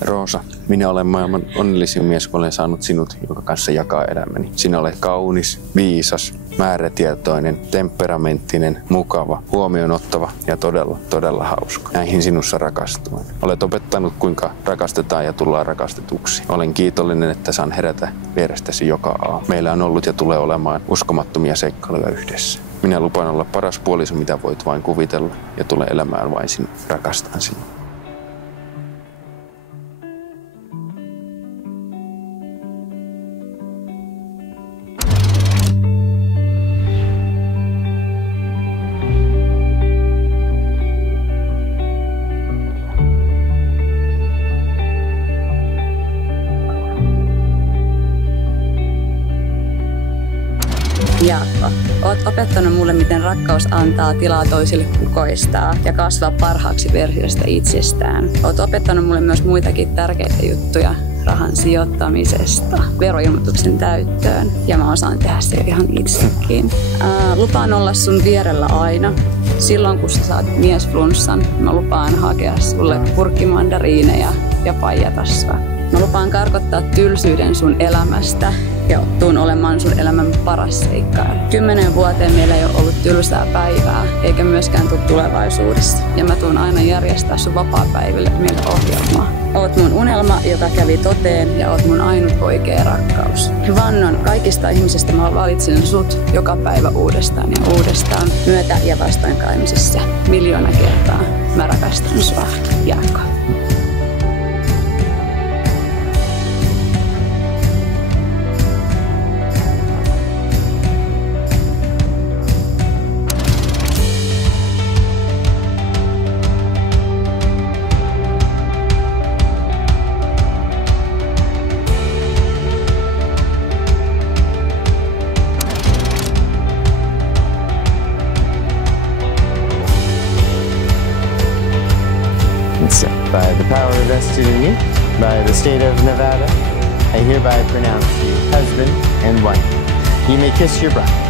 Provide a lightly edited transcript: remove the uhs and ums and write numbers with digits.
Roosa, minä olen maailman onnellisin mies, kun olen saanut sinut, jonka kanssa jakaa elämäni. Sinä olet kaunis, viisas, määrätietoinen, temperamenttinen, mukava, huomioonottava ja todella hauska. Näihin sinussa rakastuen. Olet opettanut, kuinka rakastetaan ja tullaan rakastetuksi. Olen kiitollinen, että saan herätä vierestäsi joka aamu. Meillä on ollut ja tulee olemaan uskomattomia seikkailuja yhdessä. Minä lupaan olla paras puoliso, mitä voit vain kuvitella, ja tule elämään vain sinua. Rakastan sinua. Jaakko, oot opettanut mulle, miten rakkaus antaa tilaa toisille kukoistaa ja kasvaa parhaaksi perheestä itsestään. Oot opettanut mulle myös muitakin tärkeitä juttuja rahan sijoittamisesta, veroilmoituksen täyttöön, ja mä osaan tehdä se ihan itsekin. Lupaan olla sun vierellä aina. Silloin kun sä saat miesflunssan, mä lupaan hakea sulle purkkimandariineja ja paijata sua. Mä lupaan karkottaa tylsyyden sun elämästä ja tuun olemaan sun elämän paras seikkailu. 10 vuoteen meillä ei ole ollut tylsää päivää, eikä myöskään tule tulevaisuudessa. Ja mä tuun aina järjestää sun vapaapäiville meille ohjelmaa. Oot mun unelma, joka kävi toteen, ja oot mun ainut oikea rakkaus. Vannon, kaikista ihmisistä mä valitsen sut joka päivä uudestaan ja uudestaan, myötä- ja vastoinkäymisessä. 1,000,000 kertaa mä rakastan sua, Jaakko. So, by the power vested in me, by the state of Nevada, I hereby pronounce you husband and wife. You may kiss your bride.